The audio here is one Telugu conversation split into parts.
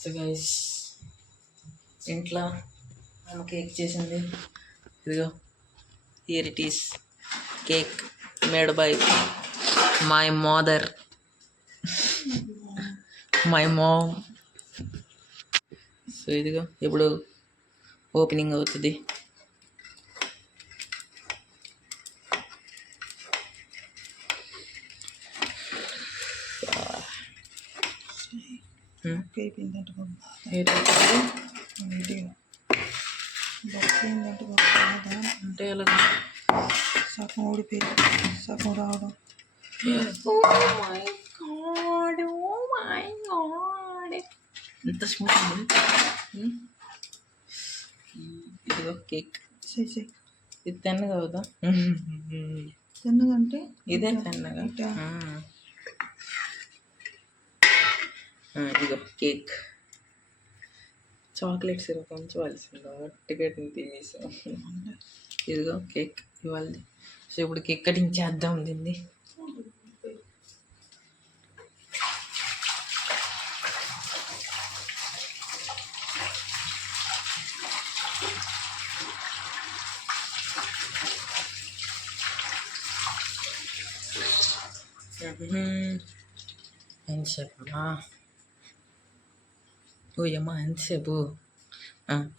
సో గైస్ ఇంట్లో ఆమె కేక్ చేసింది. ఇదిగో here it is cake made by my mother, my mom. So ఇదిగో ఇప్పుడు ఓపెనింగ్ అవుతుంది. అంటే ఎలా సగం ఊడిపోయి సగం రావడం. ఎంత స్మూత్ ఉంది. ఇదిగో కేక్. ఇది తెన్నగా అవుదా? తెన్నగంటే ఇదే తెన్నగా. ఇదిగో కేక్. చాక్లెట్ సిరప్ ఉంచవలసిందా? టికెట్ తినేసాం. ఇదిగో కేక్ ఇవ్వాలి. సో ఇప్పుడు కేక్ కటింగ్ చేద్దాం దీన్ని. ఎంతసేపమ్మా? ఓయమ్మా ఎంతసేపు?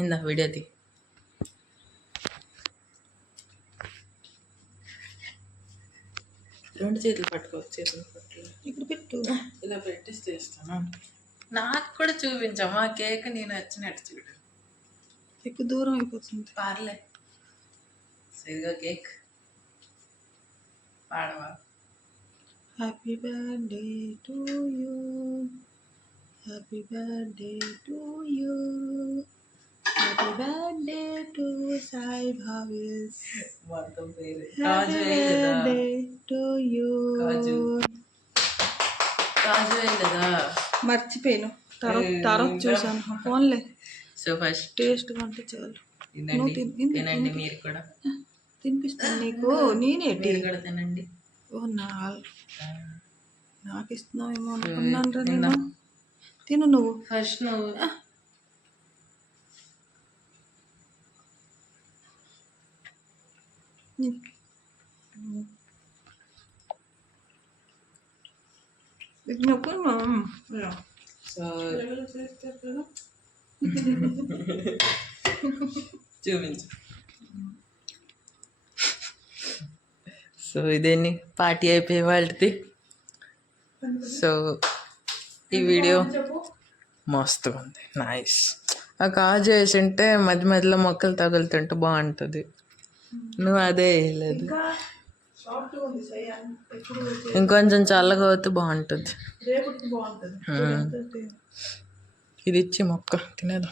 ఇందా వీడియోది. రెండు చేతులు పట్టుకోవచ్చు. చేతులు పట్టు. ఇక్కడ పెట్టు. ఇలా పెట్టేసి చేస్తాను. నాకు కూడా చూపించమ్మా కేక్. నేను వచ్చినట్టు చూడు. ఎక్కువ దూరం అయిపోతుంది. పార్లే. ఇదిగో కేక్. పాడవా? Happy birthday to you, happy birthday to you, happy birthday to Sai Bhavesh, happy birthday to you. కాజు వేయలేదా? మర్చిపోయాను. తర్వాత చూసాను. ఫోన్లే. సో ఫస్ట్ టేస్ట్ కంటే చాలు. తినండి మీరు కూడా. తినిపిస్తాను నీకు. నేనేటి మీరు కూడా తినండి. ఓ నాకు ఇస్తున్నావేమో అనుకున్నాను రా నేను. తిను నువ్వు ఫస్ట్. నువ్వు సో చూపించు. సో ఇదేంటి పార్టీ అయిపోయే వాళ్ళది. సో ఈ వీడియో మస్తుగా ఉంది. నైస్. ఆ కాజు వేసి ఉంటే మధ్య మధ్యలో మొక్కలు తగులుతుంటే బాగుంటుంది. నువ్వు అదే వేయలేదు. ఇంకొంచెం చల్లగా అవుతే బాగుంటుంది. ఇది ఇచ్చి మొక్క తినేదా.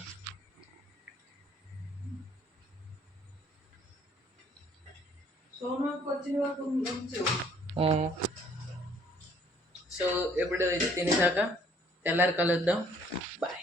సో ఎప్పుడు ఇది తినేసాక తెల్లారి కలుద్దాం. Bye.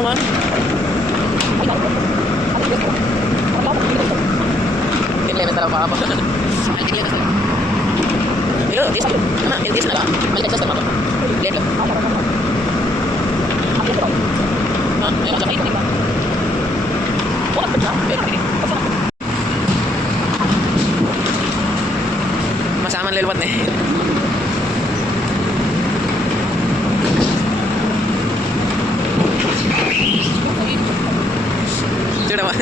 naman. Tinlemes na lang pa ako. Tinlemes na lang. Yo, this na. Tama, this na lang. Balik sa mga. Lelo. Ayun, sa kayo ba? What the fuck? సామాన్లు వెళ్ళిపోతున్నాయి. చూడమ్మా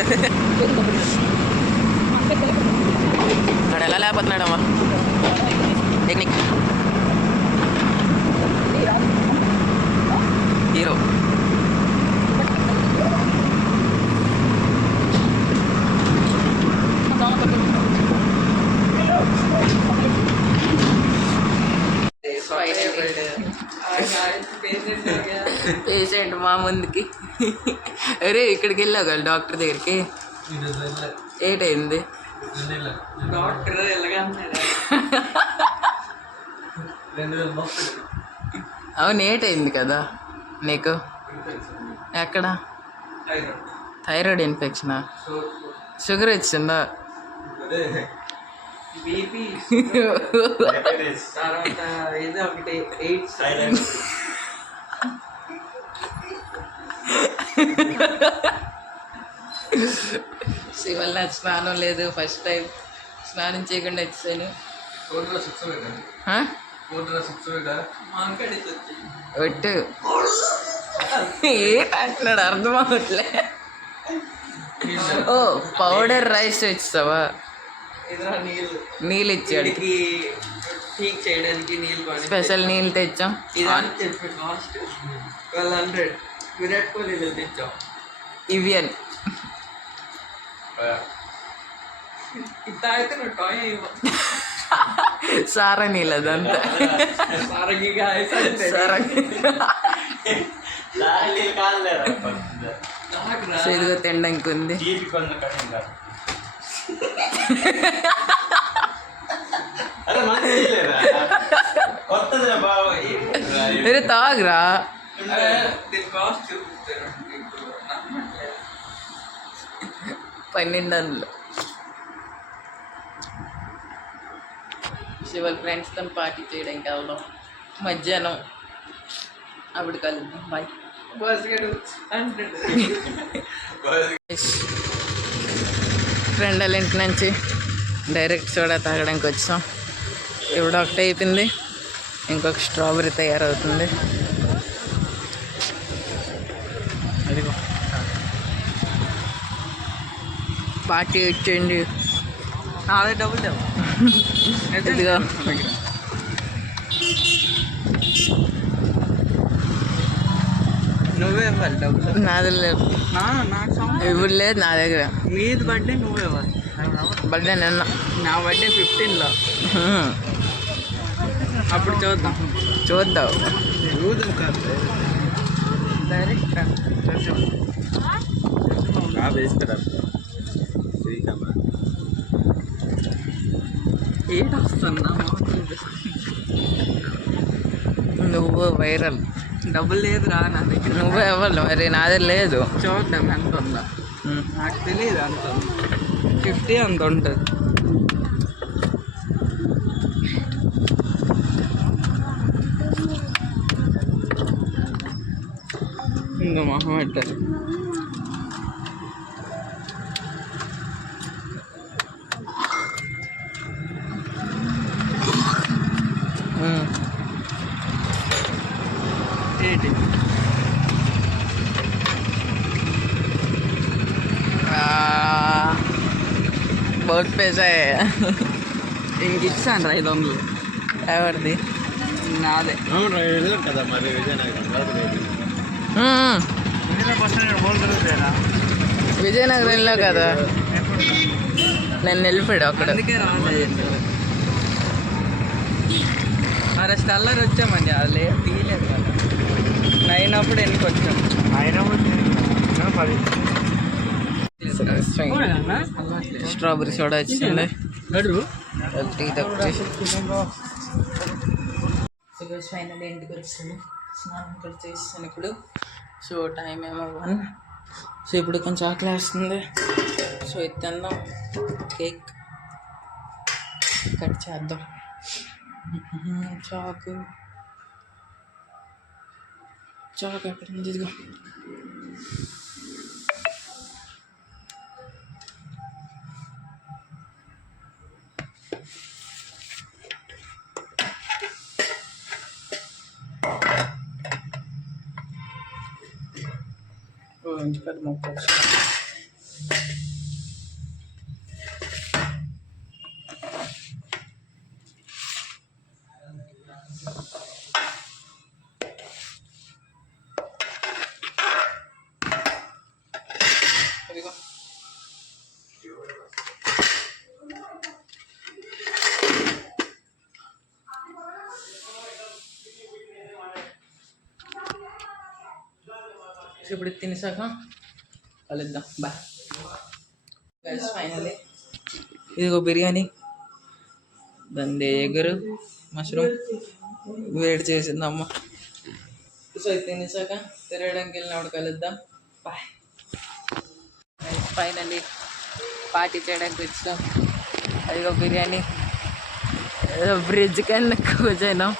వాడు ఎలా లేకపోతున్నాడమ్మా. Technique hero. పేషెంట్ మా ముందుకి. అరే ఇక్కడికి వెళ్ళావు కదా డాక్టర్ దగ్గరికి, ఏటైంది? డాక్టర్ అవును ఏటైంది కదా నీకు? ఎక్కడ? థైరాయిడ్ ఇన్ఫెక్షనా? షుగర్ వచ్చిందా? బీపీ తర్వాత ఏదో ఒకటి 8 శివల్ల స్నానం లేదు, ఫస్ట్ టైం స్నానం చేయకుండా వచ్చాను. ఒట్టు ఏంటంటున్నాడు అర్థం అవ్వట్లే. ఓ పౌడర్ రైస్ ఇస్తావా? నీళ్ళు ఇచ్చాడు, ఠీక్ చేయడానికి నీళ్ళు స్పెషల్ నీళ్ళు తెచ్చాం. ఇదని చెప్పి కాస్ట్ 1200. విరాట్ కోహ్లీ తెచ్చాం. ఇవియన్ ఇదైతే నువ్వు టాయ్ సారా నీళ్ళు అదంతా సో ఇదిగో తినడానికి ఉంది. మీరు తాగరా? 1200 శివల్ ఫ్రెండ్స్తో పార్టీ చేయడానికి వెళ్దాం మధ్యాహ్నం. అప్పుడు కలుద్దాం. బాయ్. ఫ్రెండ్ వాళ్ళ ఇంటి నుంచి డైరెక్ట్ సోడా తాగడానికి వచ్చాం. ఇప్పుడు ఒకటి అయిపోయింది, ఇంకొక స్ట్రాబెర్రీ తయారవుతుంది. అదిగో పార్టీ వచ్చేయండి. అదే డబ్బులు లేవు. ఇదిగో నువ్వే ఇవ్వాలి డబ్బులు. నాది లేదు, ఇప్పుడు లేదు నా దగ్గర. మీది బర్త్డే నువ్వే ఇవ్వాలి. బర్త్డే నిన్న, నా బర్త్డే 15లో. అప్పుడు చూద్దాం. చూద్దాం. డైరెక్ట్ ఏంటి వస్తున్నా? నువ్వు వైరల్. డబ్బులు లేదు రా నా దగ్గర. నువ్వే ఇవ్వాలి మరి, నాదే లేదు. చూద్దాం ఎంత ఉందా. నాకు తెలియదు అంత 50 అంత ఉంటుంది. ఇంకా మొహం పెట్టారు. ఏంటి బోట్ పేసా ఇంక ఇచ్చాను రా 500. ఎవరిది? నాదే. కదా మరి విజయనగరంలో కదా, నేను వెళ్ళిపోయాడు అక్కడ. అందుకే రాలేదు. అరెస్ట్ అల్లరి వచ్చామండి, అది తీయలేదు కదా. 9 అప్పుడు ఎన్నికి వచ్చాం. స్ట్రాబెరీ సోడా వచ్చింది. ఫైనల్ ఇంటికి వచ్చాను, స్నానం కూడా చేస్తాను ఇప్పుడు. సో టైం ఏమో 1. సో ఇప్పుడు కొంచెం ఆకలి వేస్తుంది. సో ఇది తిందాం, కేక్ కట్ చేద్దాం. చాకు ఎక్కడ ఉంది? ఇదిగో. నుంచి పెద్ద మొక్కలు వచ్చినాయి. ఇదిగో ఇప్పుడు తినేసాక కలుద్దాం. Bye guys. ఫైనల్లీ ఇదిగో బిర్యానీ, దాని ఎగురు మష్రూమ్ వేడి చేసింది అమ్మ. సో ఇది తినేసాక తిరగడానికి వెళ్ళినప్పుడు కలుద్దాం. Bye guys. ఫైనల్లీ పార్టీ చేయడానికి వచ్చాం. అదిగో బిర్యానీ, ఏదో బ్రిడ్జ్ కింద కూర్చోయినాం.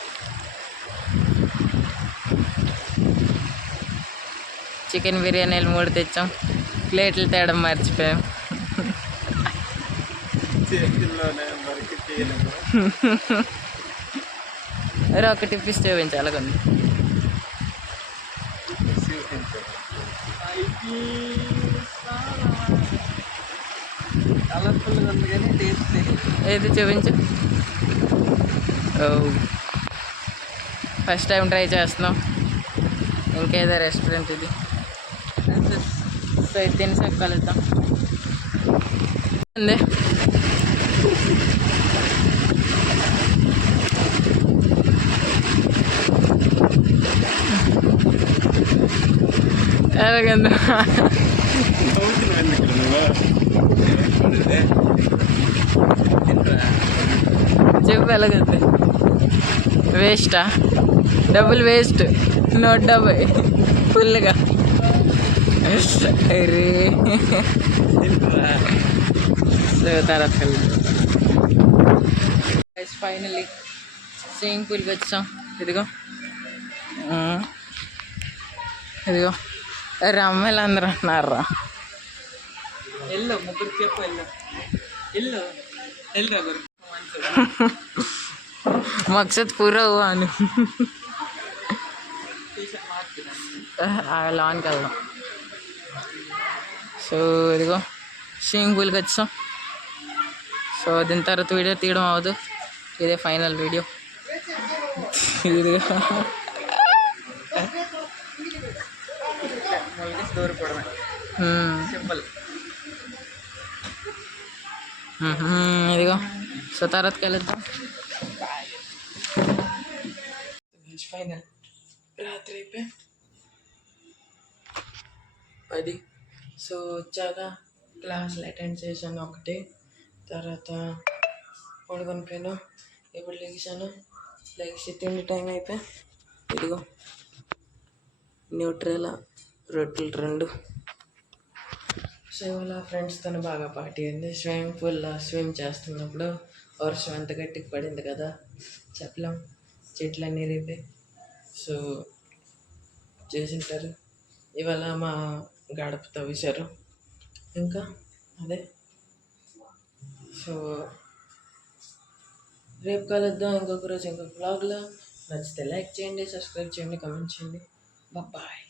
చికెన్ బిర్యానీలు 3 తెచ్చాం. ప్లేట్లు తేడం మర్చిపోయాం. ఒకటి పీస్ చూపించాలి కొన్ని. కలర్ఫుల్గా ఉంది కానీ టేస్ట్ తెలియదు. ఏది చూపించు. ఓ ఫస్ట్ టైం ట్రై చేస్తున్నాం. ఇంకేదో రెస్టారెంట్ ఇది. సో ఇది తినేసాక కలుద్దాం. ఉంది ఎలాగందా చెప్పు ఎలాగంది. వేస్టా? డబ్బులు వేస్ట్, నోట్ 70 ఫుల్గా. అరే సో తర్వాత ఫైనల్లీ స్విమ్మింగ్ పూల్కి వచ్చాం. ఇదిగో ఇదిగో అమ్మాయిలు అందరూ అంటున్నారా. ఎల్లో ముగ్గురు చెప్పు. ఎల్లో ఎల్లో మక్సద్ పూరా హువా అని లాన్కి వెళ్దాం. సో ఇదిగో స్విమ్మింగ్ పూల్కి వచ్చాం. సో దీని తర్వాత వీడియో తీయడం అవ్వదు, ఇదే ఫైనల్ వీడియో. ఇదిగో దూరపడమే సింపుల్. ఇదిగో సో తర్వాతకి వెళ్దాం. ఫైనల్ రాత్రి అయిపోయి 10. సో వచ్చాక క్లాసులు అటెండ్ చేశాను ఒకటి, తర్వాత పడుకొని పోయాను. ఇప్పుడు లెగిసాను. లెగిసి తిండి టైం అయిపోయి ఇదిగో న్యూట్రెలా రొట్టెలు 2. సో ఇవాళ ఫ్రెండ్స్తో బాగా పార్టీ అయింది. స్విమ్మింగ్ పూల్లో స్విమ్ చేస్తున్నప్పుడు వర్షం ఎంత గట్టికి పడింది కదా చెప్పలేం, చెట్లన్నీ రేపాయి. సో చేసింటారు. ఇవాళ మా గడప తవ్వేశారు. ఇంకా అదే. సో రేపు కలుద్దాం ఇంకొక రోజు ఇంకొక వ్లాగ్లో. నచ్చితే లైక్ చేయండి, సబ్స్క్రైబ్ చేయండి, కామెంట్ చేయండి. బాయ్.